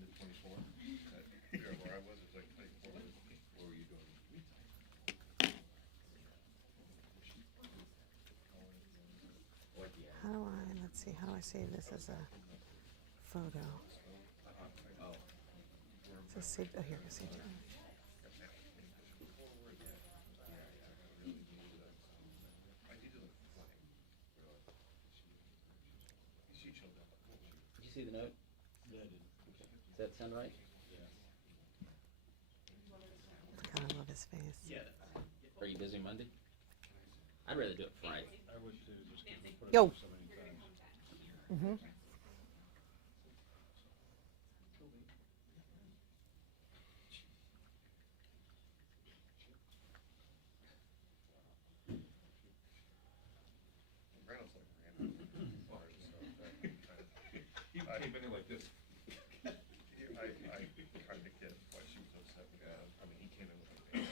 10 to 24. Yeah, where I was, it was like 24. What were you doing? How do I, let's see, how do I save this as a photo? Oh. It says save, oh, here, save it. Did you see the note? Yeah, I did. Does that sound right? God, I love his face. Yeah. Are you busy Monday? I'd rather do it Friday. I would too, just because we put it Yo. up so many times. Mm-hmm. Reynolds like ran. He came in like this. I kind of get why she was upset with that. I mean, he came in with like this.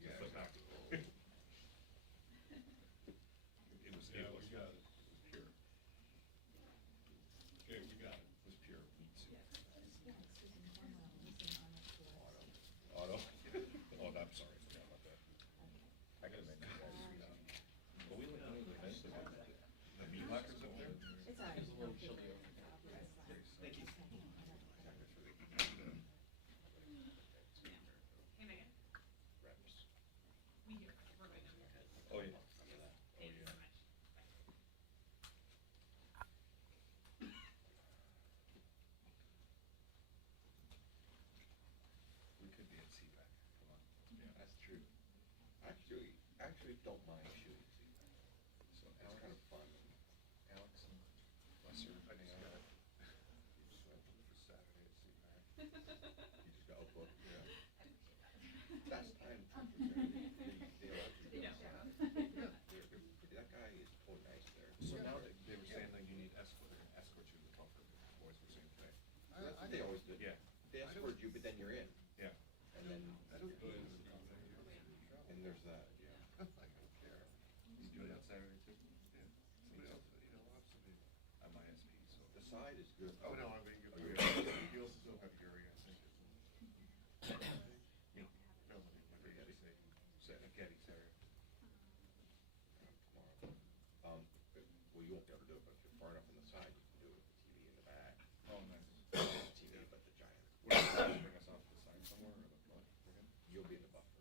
Yeah, just like that. It was Yeah, we got it. pure. Okay, we got it. It was pure meat soup. Auto. Oh, I'm sorry, I forgot about that. I gotta make that. Well, we like the meat lockers up there. It's all right. Thank you. Hey, Megan. Wraps. We hear. We're good. Oh, yeah. Thank you so much. We could be at CPAC. Come on. Yeah, that's true. Actually don't mind shooting CPAC. So It's Alex, kind of fun. Alex and Lesser, I just got it. For Saturday at CPAC. You just got a book. Yeah. That's time. They allow you to They go don't. outside. That guy is totally nice there. So now they were saying that you need escort, they're gonna escort you to the buffer, the boys were saying today. That's what they always do. Yeah, They escort you, but then you're in. yeah. And then, I don't go in. and there's that. I don't care. He's doing that Saturday too? Yeah. Somebody else, I'll have somebody on my SP, so. The side is good. Oh, no, I mean, Oh, you you're- he also still have Gary, I think. Yeah, no, what did Getty say? Getty, sorry. Tomorrow. Well, you won't be able to do it, but if you're far enough on the side, you can do it with the TV in the back. Oh, nice. TV, but the giant. What, bring us off to the side somewhere, or the front? You'll be in the buffer.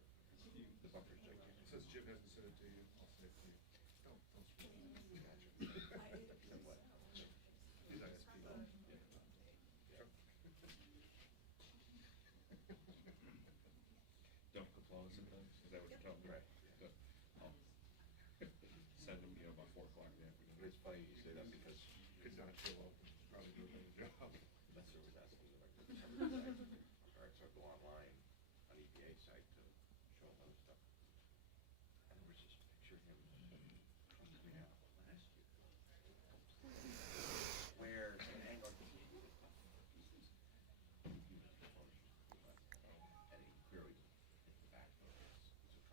The buffer's gigantic. It says Jim hasn't sent it to you, I'll send it to you. Don't screw it. Gotcha. Then what? He's on SP. Don't complain sometimes, is that what you're telling me? Right. Good. I'll send him, about 4 o'clock in the afternoon. It's funny you say that because Could not show up, probably do a better job. Lester was asking me if I could cover the site. All right, so I go online on EPA site to show him other stuff. And there was this picture of him from the green apple last year. Where an angle. And he clearly hit the back of his,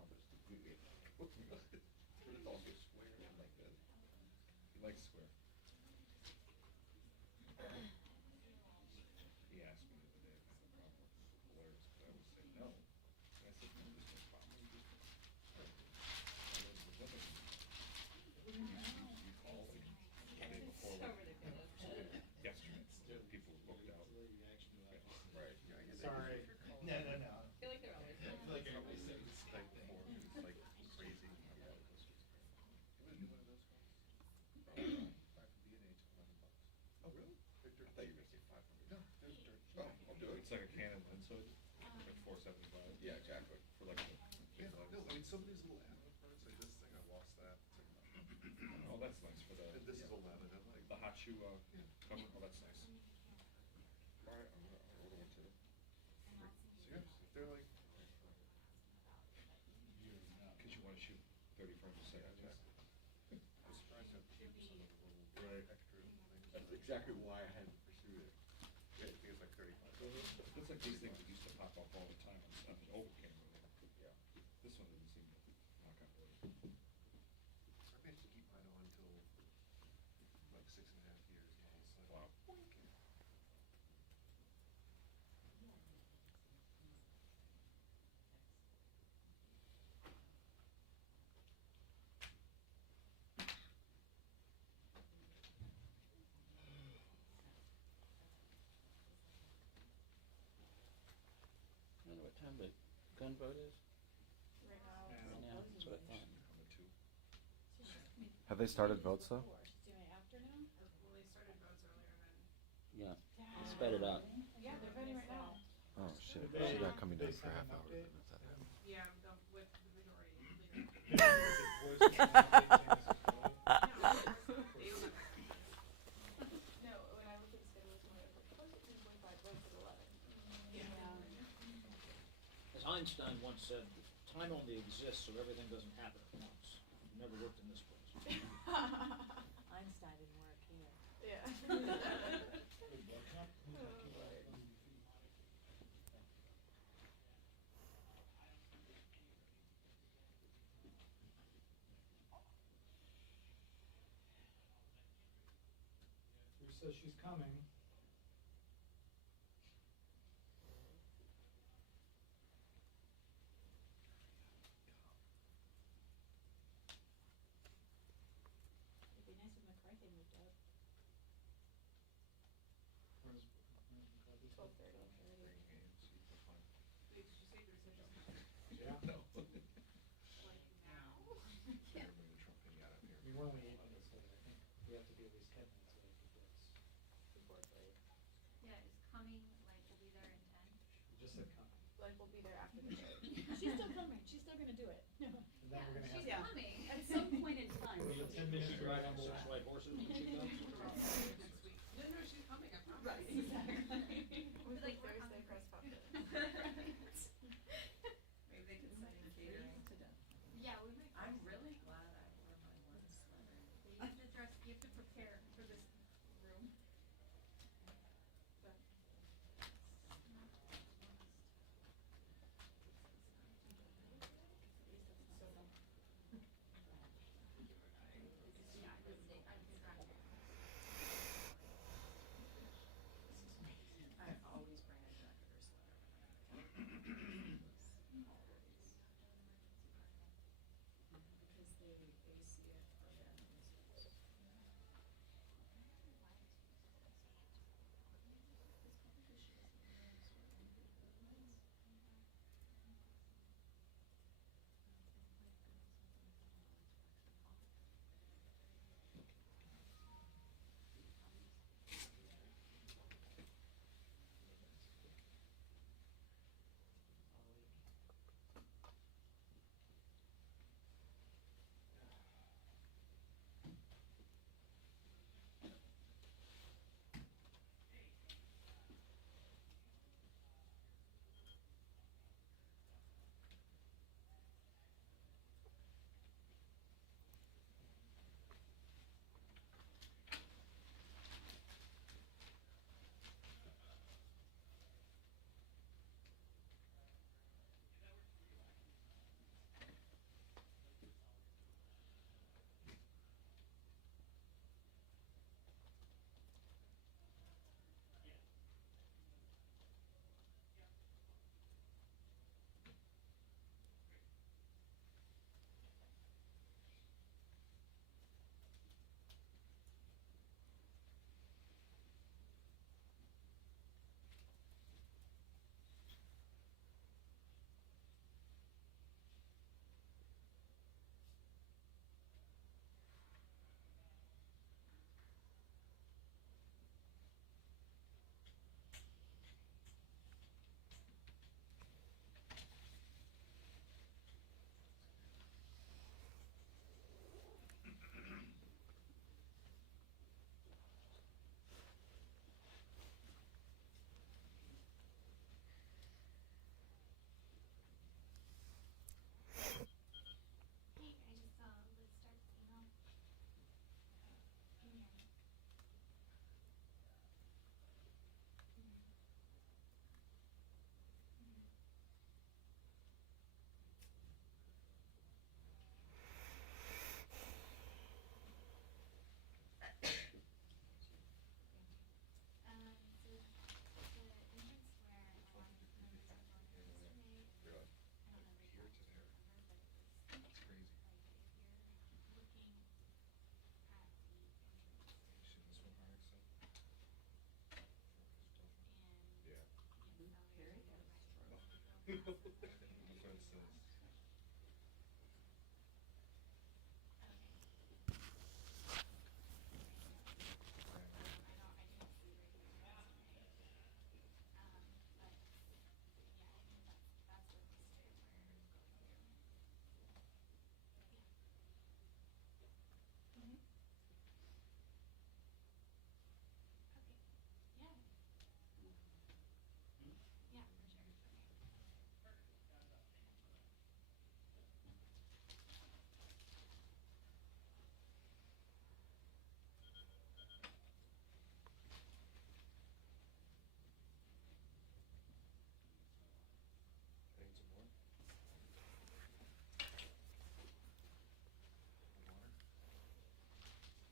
it's a trumpet. It's all just square and like this. He likes square. He asked me the other day if I had a problem with alerts, but I would say no. And I said, no, there's no problem. You just- You called like the day before, like, yesterday, people were booked out. Right. Sorry. No, no, no. I feel like they're always. I feel like everybody says Night before, it was like crazy. You wanna do one of those calls? Back from B&H, $11. Oh, really? Victor? I thought you were gonna say 500. No, there's dirt. Oh, I'll do it. It's like a can of Linsoid, like 475. Yeah, exactly. For like the Yeah, big no, lugs. I mean, some of these little add-on parts, like this thing, I lost that. It's like, Oh, that's nice for the, and this is 11, I'm like, the hot shoe, Yeah. cover, oh, that's nice. All right, I'll order one too. yeah, if they're like, Cause you wanna shoot 30 frames a second, yeah. I'm surprised at some of the little Right. extra things. That's exactly why I hadn't pursued it. Yeah, I think it's like 35. It's like these things that used to pop up all the time on the old camera. Yeah. This one doesn't seem to knock on wood. I managed to keep mine on until like 6.5 years, and all of a sudden, Wow. boink. time the gun vote is? Right now. Right now, that's what I thought. On the two. Have they started votes though? She's doing it after now? Well, they started votes earlier than. Yeah, they sped it up. Yeah, they're voting right now. Oh shit! Did She they- got coming down they for a send half an hour. update? If that happened. Yeah, with the majority leader. No, when I looked at the schedule this morning, I was like, close at 10:45, votes at 11. As Einstein once said, time only exists so everything doesn't happen at once. It never worked in this place. Einstein didn't work here. Yeah. Bruce says she's coming. It'd be nice if McCarthy moved up. Where's McCarthy? 12:30. Wait, did you say Bruce said just Yeah. No. like now? They're bringing Trump thing out of here. I mean, we're only 8 minutes late. I think we have to be at least 10 minutes late if it's Before it's late. Yeah, is coming, like, we'll be there in 10? you just said coming. Like, we'll be there after the vote. She's still coming, she's still gonna do it. And then we're gonna She's have coming. At some point in time. There's a 10-minute drive on the Six white horses when she comes. Next week. No, she's coming, I promise. Right, exactly. With Like, the we're Thursday coming. press conference. Maybe they can send in catering. Yeah, we might. I'm really glad I wore my one sweater. You have to dress, you have to prepare for this room. But Yeah, I would say, I would say. That's what it says. I need some more.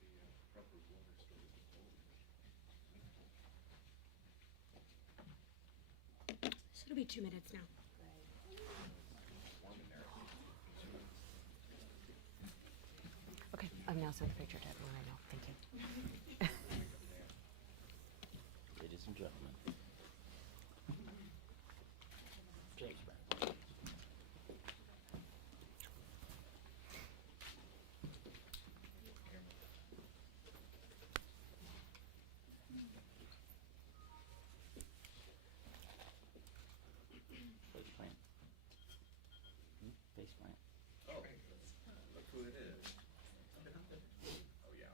Water? The proper water storage is over. So it'll be 2 minutes now. Warm in there. Okay, I've now sent the picture to everyone I know. Thank you. Ladies and gentlemen. James Brown. Face plant. Face plant. Oh, look who it is. Oh, yeah.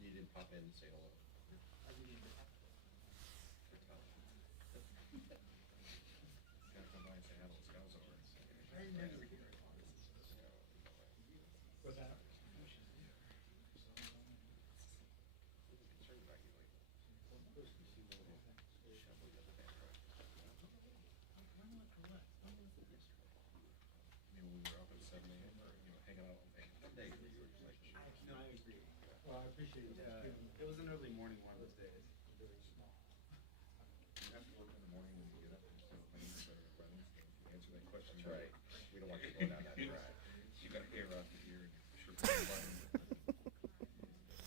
You didn't pop in and say hello. Or tell him. Gotta come by and say hello, Scout's over. What's that? Concerned about you lately. Shoveling up the back road. Maybe we were up at 7 AM or, hanging out on One day you were just like, No, I agree. Well, I appreciate it. It was an early morning one of those days. Very small. you have to work in the morning when you get up and stuff, when you better run, answer that question. that's right. We don't want you going down that track. You got hair out the ear and your shirt on the bottom.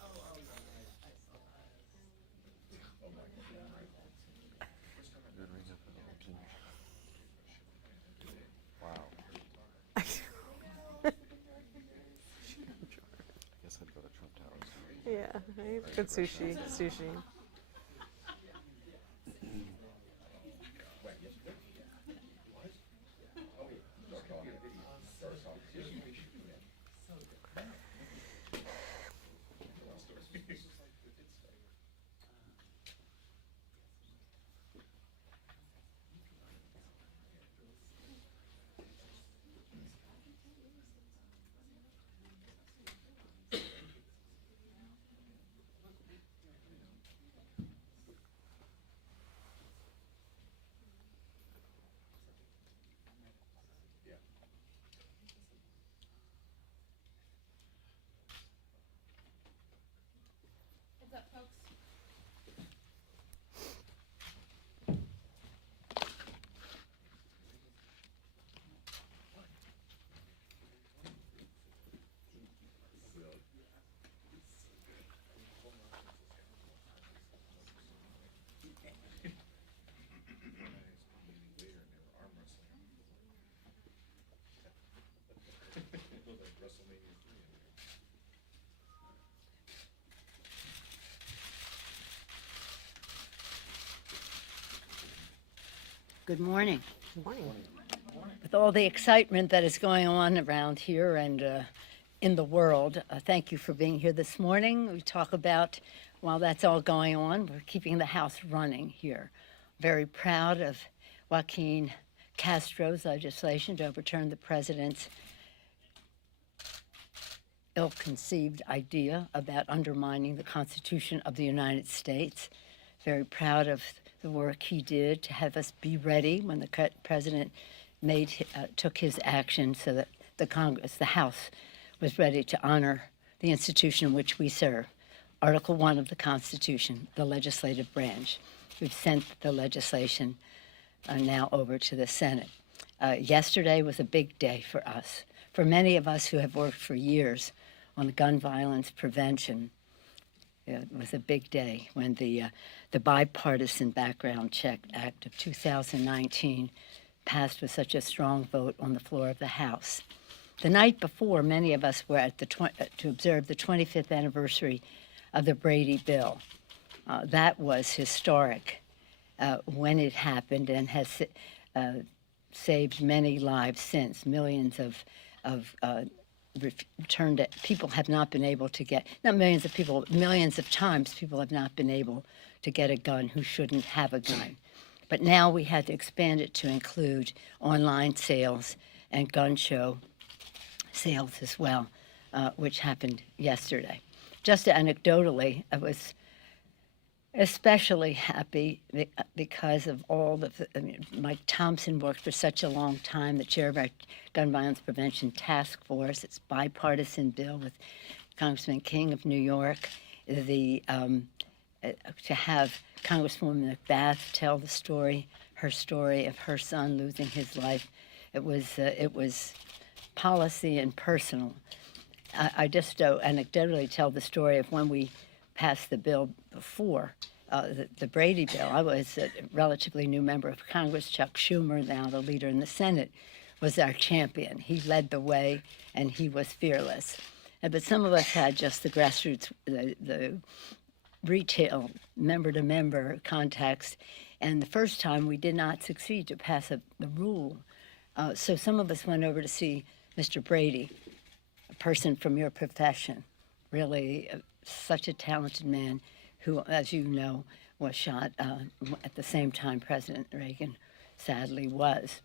Oh, my God. Good ring up at all, too. Wow. I guess I'd go to Trump Towers. Yeah, right? Good sushi. Sushi. Wait, yesterday? What? Oh, yeah. Dark off. Dark off. Yes, you should do that. Yeah. What's up, folks? WrestleMania 3 in there. Good morning. Good morning. With all the excitement that is going on around here and in the world, thank you for being here this morning. We talk about, while that's all going on, we're keeping the House running here. Very proud of Joaquin Castro's legislation to overturn the president's ill-conceived idea about undermining the Constitution of the United States. Very proud of the work he did to have us be ready when the president took his action so that the Congress, the House, was ready to honor the institution in which we serve. Article 1 of the Constitution, the legislative branch. We've sent the legislation now over to the Senate. Yesterday was a big day for us. For many of us who have worked for years on gun violence prevention, It was a big day when the Bipartisan Background Check Act of 2019 passed with such a strong vote on the floor of the House. The night before, many of us were at to observe the 25th anniversary of the Brady bill. That was historic when it happened and has saved many lives since. Millions of returned people have not been able to get, not millions of people, millions of times people have not been able to get a gun who shouldn't have a gun. But now we had to expand it to include online sales and gun show sales as well, which happened yesterday. Just anecdotally, I was especially happy because of all Mike Thompson worked for such a long time, the chair of our Gun Violence Prevention Task Force. It's a bipartisan bill with Congressman King of New York. To have Congresswoman McBath tell the story, her story of her son losing his life, it was policy and personal. I just anecdotally tell the story of when we passed the bill before, the Brady bill. I was a relatively new member of Congress. Chuck Schumer, now the leader in the Senate, was our champion. He led the way, and he was fearless. But some of us had just the grassroots, the retail, member-to-member contacts, and the first time we did not succeed to pass the rule. So some of us went over to see Mr. Brady, a person from your profession, really such a talented man who, as you know, was shot at the same time President Reagan sadly was.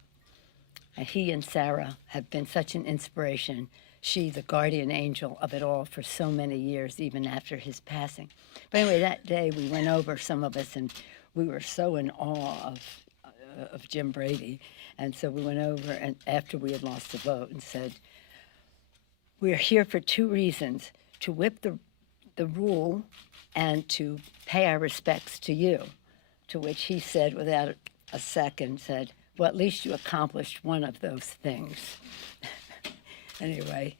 And he and Sarah have been such an inspiration. She, the guardian angel of it all for so many years, even after his passing. But anyway, that day we went over, some of us, and we were so in awe of Jim Brady. And so we went over, and after we had lost the vote, and said, "We're here for two reasons: to whip the rule and to pay our respects to you." To which he said, without a second, said, "Well, at least you accomplished one of those things." Anyway,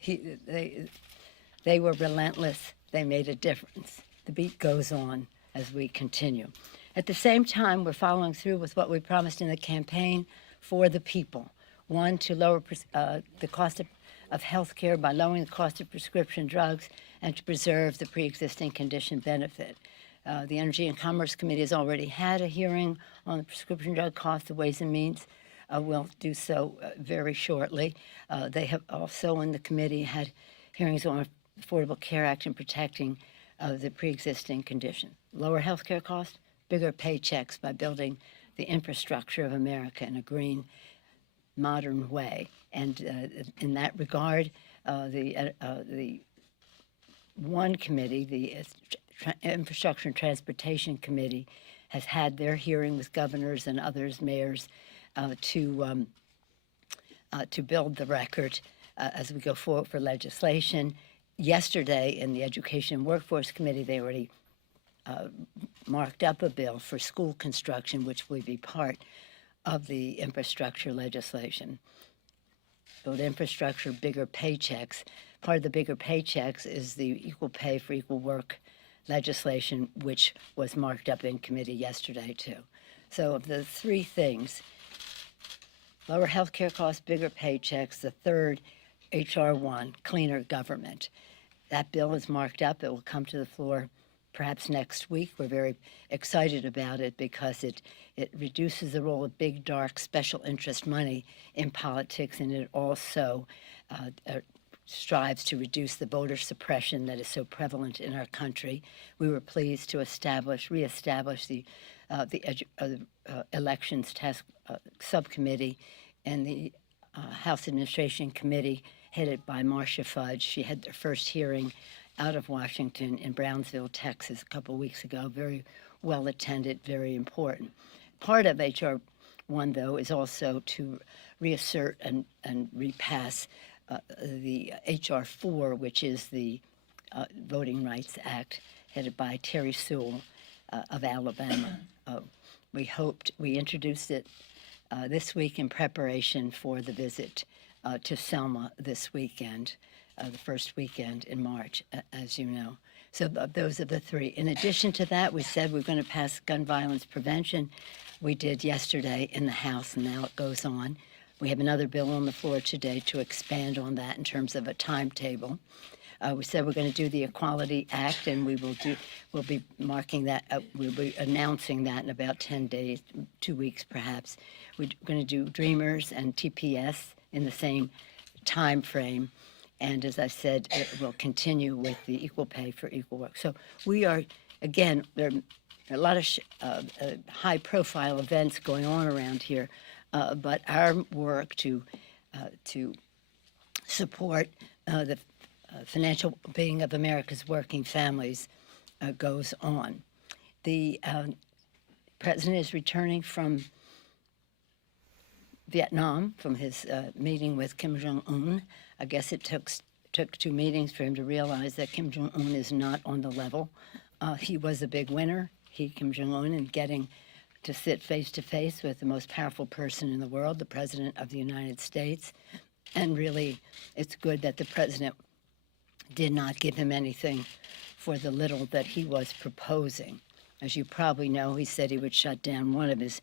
they were relentless. They made a difference. The beat goes on as we continue. At the same time, we're following through with what we promised in the campaign for the people. One, to lower the cost of health care by lowering the cost of prescription drugs and to preserve the pre-existing condition benefit. The Energy and Commerce Committee has already had a hearing on the prescription drug cost. The Ways and Means will do so very shortly. They have also in the committee had hearings on Affordable Care Act and protecting the pre-existing condition. Lower health care costs, bigger paychecks by building the infrastructure of America in a green, modern way. And in that regard, the one committee, the Infrastructure and Transportation Committee, has had their hearing with governors and others, mayors, to build the record as we go forward for legislation. Yesterday, in the Education and Workforce Committee, they already marked up a bill for school construction, which will be part of the infrastructure legislation. Build infrastructure, bigger paychecks. Part of the bigger paychecks is the equal pay for equal work legislation, which was marked up in committee yesterday, too. So of the three things, lower health care costs, bigger paychecks. The third, H.R. 1, cleaner government. That bill is marked up. It will come to the floor perhaps next week. We're very excited about it because it reduces the role of big, dark, special interest money in politics, and it also strives to reduce the voter suppression that is so prevalent in our country. We were pleased to reestablish the Elections Task Subcommittee and the House Administration Committee headed by Marcia Fudge. She had their first hearing out of Washington in Brownsville, Texas, a couple weeks ago. Very well attended, very important. Part of H.R. 1, though, is also to reassert and repass the H.R. 4, which is the Voting Rights Act, headed by Terry Sewell of Alabama. We introduced it this week in preparation for the visit to Selma this weekend, the first weekend in March, as you know. So those are the three. In addition to that, we said we're going to pass gun violence prevention. We did yesterday in the House, and now it goes on. We have another bill on the floor today to expand on that in terms of a timetable. We said we're going to do the Equality Act, and we'll be marking that. We'll be announcing that in about 10 days, 2 weeks perhaps. We're going to do Dreamers and TPS in the same time frame. And as I said, it will continue with the equal pay for equal work. So we are, again, there are a lot of high-profile events going on around here, but our work to support the financial being of America's working families goes on. The president is returning from Vietnam from his meeting with Kim Jong-un. I guess it took 2 meetings for him to realize that Kim Jong-un is not on the level. He was a big winner, Kim Jong-un, in getting to sit face-to-face with the most powerful person in the world, the President of the United States. And really, it's good that the President did not give him anything for the little that he was proposing. As you probably know, he said he would shut down one of his,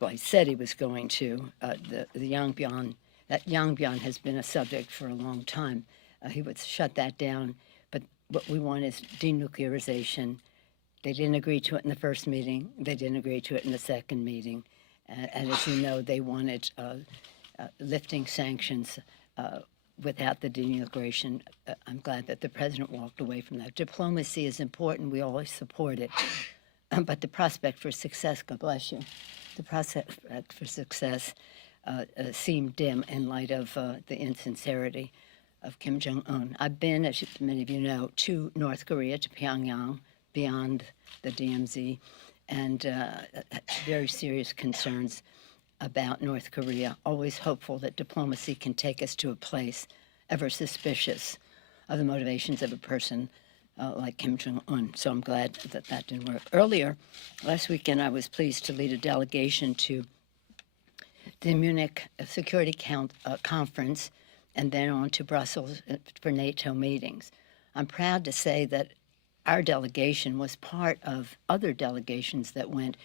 well, he said he was going to, the Yangbyan. That Yangbyan has been a subject for a long time. He would shut that down, but what we want is denuclearization. They didn't agree to it in the first meeting. They didn't agree to it in the second meeting. And as you know, they wanted lifting sanctions without the denuclearization. I'm glad that the president walked away from that. Diplomacy is important. We always support it. But the prospect for success, God bless you, the prospect for success seemed dim in light of the insincerity of Kim Jong-un. I've been, as many of you know, to North Korea, to Pyongyang, beyond the DMZ, and very serious concerns about North Korea, always hopeful that diplomacy can take us to a place ever suspicious of the motivations of a person like Kim Jong-un. So I'm glad that that didn't work. Earlier, last weekend, I was pleased to lead a delegation to the Munich Security Conference and then on to Brussels for NATO meetings. I'm proud to say that our delegation was part of other delegations that went.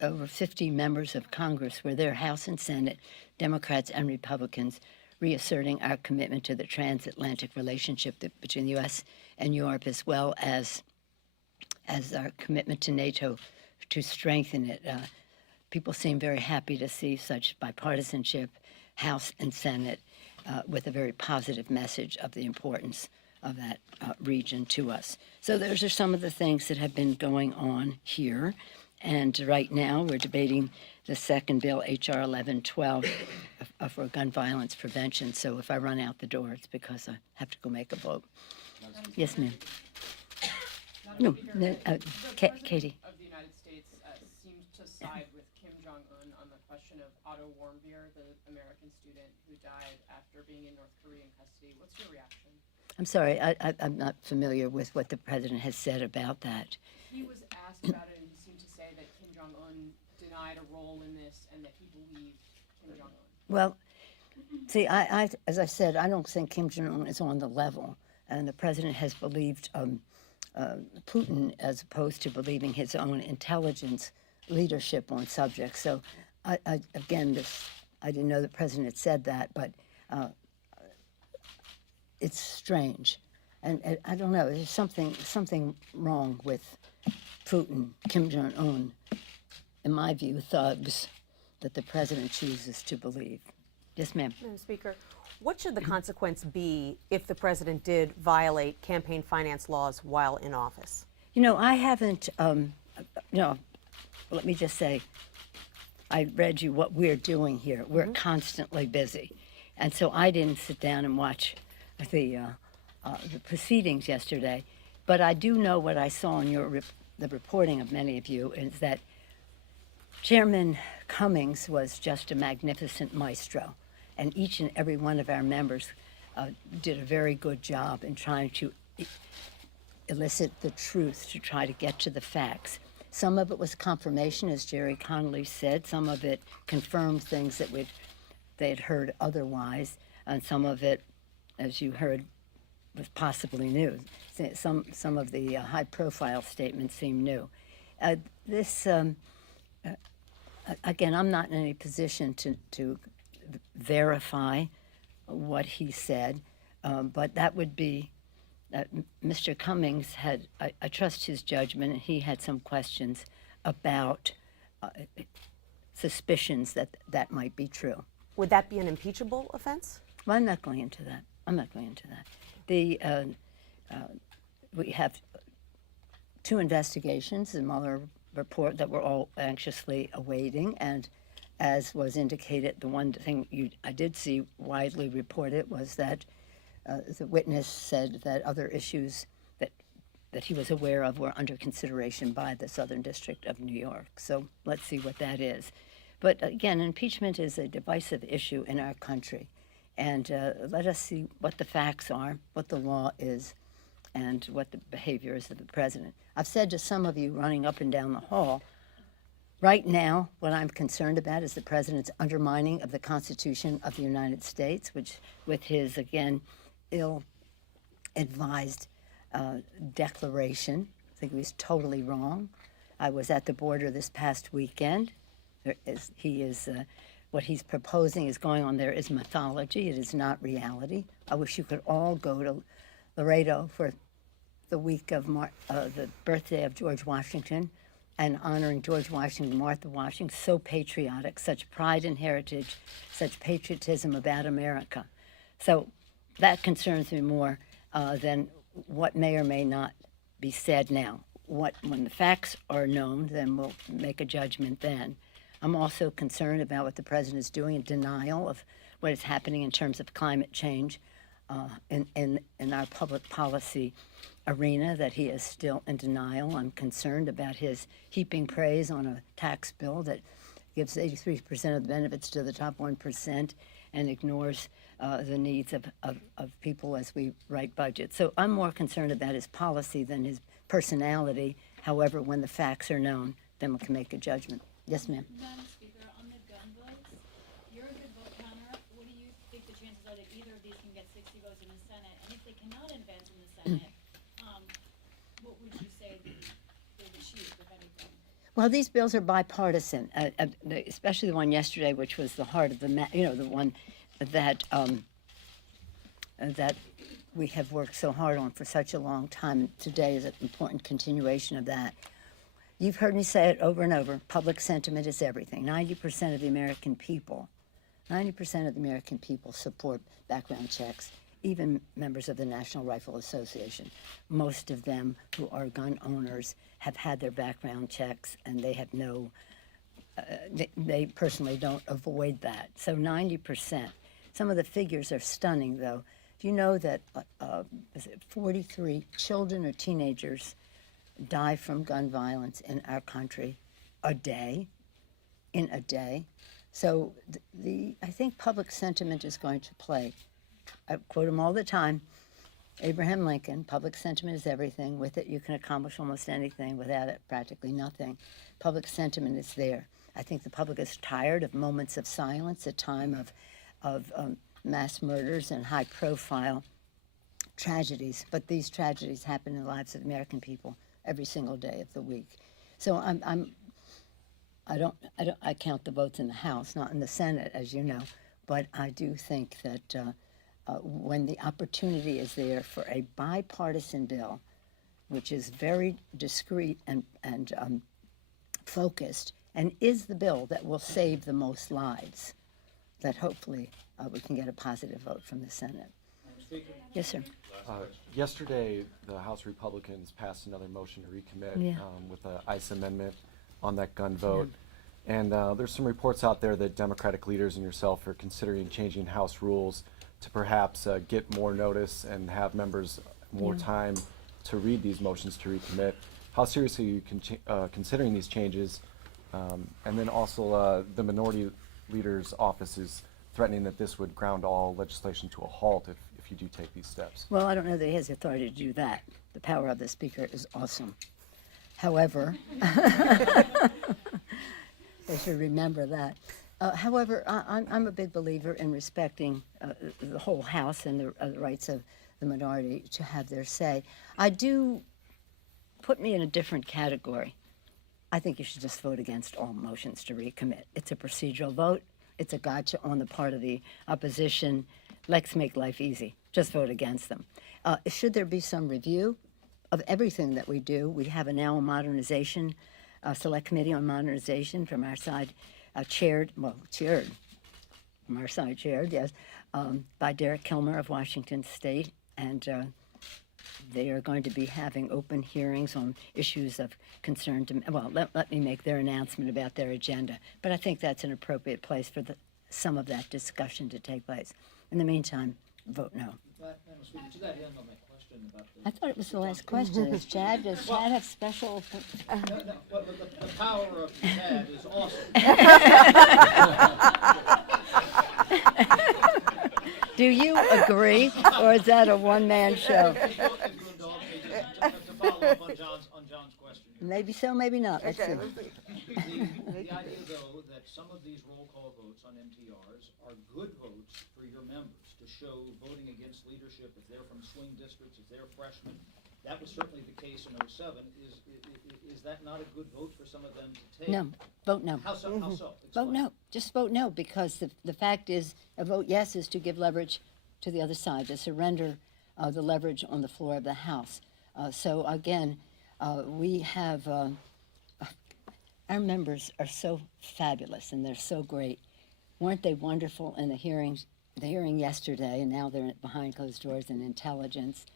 Over 50 members of Congress were there, House and Senate, Democrats and Republicans, reasserting our commitment to the transatlantic relationship between the U.S. and Europe, as well as our commitment to NATO to strengthen it. People seem very happy to see such bipartisanship, House and Senate, with a very positive message of the importance of that region to us. So those are some of the things that have been going on here. And right now, we're debating the second bill, H.R. 1112, for gun violence prevention. So if I run out the door, it's because I have to go make a vote. Yes, ma'am. No, Katie. Of the United States seemed to side with Kim Jong-un on the question of Otto Warmbier, the American student who died after being in North Korean custody. What's your reaction? I'm sorry, I'm not familiar with what the president has said about that. He was asked about it, and he seemed to say that Kim Jong-un denied a role in this and that he believed Kim Jong-un. Well, see, I as I said, I don't think Kim Jong-un is on the level, and the president has believed Putin as opposed to believing his own intelligence leadership on subjects. So, I didn't know the president had said that, but it's strange, and I don't know. There's something wrong with Putin, Kim Jong-un, in my view, thugs that the president chooses to believe. Yes, ma'am. Madam Speaker, what should the consequence be if the president did violate campaign finance laws while in office? You know, I haven't, let me just say, I read you what we're doing here. We're constantly busy. And so I didn't sit down and watch the proceedings yesterday. But I do know what I saw in the reporting of many of you is that Chairman Cummings was just a magnificent maestro. And each and every one of our members did a very good job in trying to elicit the truth, to try to get to the facts. Some of it was confirmation, as Jerry Connolly said. Some of it confirmed things that they had heard otherwise. And some of it, as you heard was possibly new. Some of the high-profile statements seem new. Again, I'm not in any position to verify what he said, but that would be Mr. Cummings had. I trust his judgment, and he had some questions about suspicions that might be true. Would that be an impeachable offense? Well, I'm not going into that. We have two investigations, the Mueller report that we're all anxiously awaiting, and as was indicated, the one thing I did see widely reported was that the witness said that other issues that he was aware of were under consideration by the Southern District of New York. So let's see what that is. But again, impeachment is a divisive issue in our country. And let us see what the facts are, what the law is, and what the behavior is of the president. I've said to some of you running up and down the hall, right now, what I'm concerned about is the president's undermining of the Constitution of the United States, which with his, again, ill-advised declaration. I think he was totally wrong. I was at the border this past weekend. What he's proposing is going on there is mythology. It is not reality. I wish you could all go to Laredo for the week of the birthday of George Washington and honoring George Washington, Martha Washington, so patriotic, such pride and heritage, such patriotism about America. So that concerns me more than what may or may not be said now. When the facts are known, then we'll make a judgment then. I'm also concerned about what the president is doing in denial of what is happening in terms of climate change in our public policy arena, that he is still in denial. I'm concerned about his heaping praise on a tax bill that gives 83% of the benefits to the top 1% and ignores the needs of people as we write budgets. So I'm more concerned about his policy than his personality. However, when the facts are known, then we can make a judgment. Yes, ma'am. Madam Speaker, on the gun votes, you're a good vote counter. What do you think the chances are that either of these can get 60 votes in the Senate? And if they cannot advance in the Senate, what would you say they've achieved, if anything? Well, these bills are bipartisan, especially the one yesterday, which was the heart of the one that that we have worked so hard on for such a long time. And today is an important continuation of that. You've heard me say it over and over. Public sentiment is everything. 90% of the American people support background checks, even members of the National Rifle Association. Most of them who are gun owners have had their background checks, and they have they personally don't avoid that. So 90%. Some of the figures are stunning, though. Do you know that 43 children or teenagers die from gun violence in our country in a day? So I think public sentiment is going to play. I quote him all the time, Abraham Lincoln, public sentiment is everything. With it, you can accomplish almost anything. Without it, practically nothing. Public sentiment is there. I think the public is tired of moments of silence, a time of mass murders and high-profile tragedies. But these tragedies happen in the lives of American people every single day of the week. So I count the votes in the House, not in the Senate, as you know. But I do think that when the opportunity is there for a bipartisan bill, which is very discreet and focused, and is the bill that will save the most lives, that hopefully we can get a positive vote from the Senate. Yes, sir. Yesterday, the House Republicans passed another motion to recommit with the ICE amendment on that gun vote. Yeah. And there's some reports out there that Democratic leaders and yourself are considering changing House rules to perhaps get more notice and have members more time to read these motions to recommit. How seriously are you considering these changes? And then also the minority leader's office is threatening that this would ground all legislation to a halt if you do take these steps. Well, I don't know that he has the authority to do that. The power of the Speaker is awesome. However, I should remember that. However, I'm a big believer in respecting the whole House and the rights of the minority to have their say. I do put me in a different category. I think you should just vote against all motions to recommit. It's a procedural vote. It's a gotcha on the part of the opposition. Let's make life easy. Just vote against them. Should there be some review of everything that we do? We have now a modernization, select committee on modernization from our side, chaired, from our side chaired, yes, by Derek Kilmer of Washington State. And they are going to be having open hearings on issues of concern to, well, let me make their announcement about their agenda. But I think that's an appropriate place for some of that discussion to take place. In the meantime, vote no. To that end, on my question about the... I thought it was the last question. Does Chad have special? No, well, the power of Chad is awesome. Do you agree, or is that a one-man show? To follow up on John's question. Maybe so, maybe not. Let's see. The idea, though, that some of these roll call votes on MTRs are good votes for your members to show voting against leadership if they're from swing districts, if they're freshmen. That was certainly the case in '07. Is that not a good vote for some of them to take? No, vote no. How so? How so? Vote no. Just vote no, because the fact is, a vote yes is to give leverage to the other side, to surrender the leverage on the floor of the House. So again, we have, our members are so fabulous and they're so great. Weren't they wonderful in the hearing yesterday, and now they're behind closed doors in intelligence.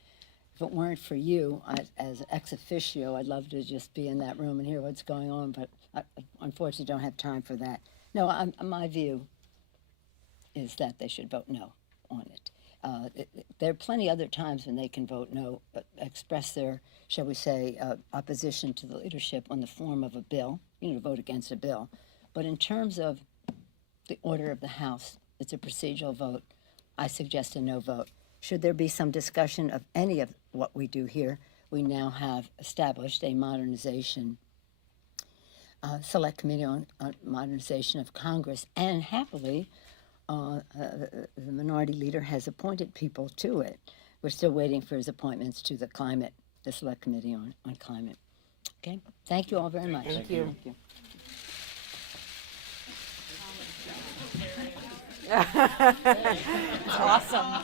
If it weren't for you, as ex officio, I'd love to just be in that room and hear what's going on, but I unfortunately don't have time for that. No, my view is that they should vote no on it. There are plenty other times when they can vote no, express their, shall we say, opposition to the leadership on the form of a bill, vote against a bill. But in terms of the order of the House, it's a procedural vote. I suggest a no vote. Should there be some discussion of any of what we do here, we now have established a modernization select committee on modernization of Congress, and happily, the minority leader has appointed people to it. We're still waiting for his appointments to the select committee on climate. Okay, thank you all very much. Thank you. Thank you. It's awesome.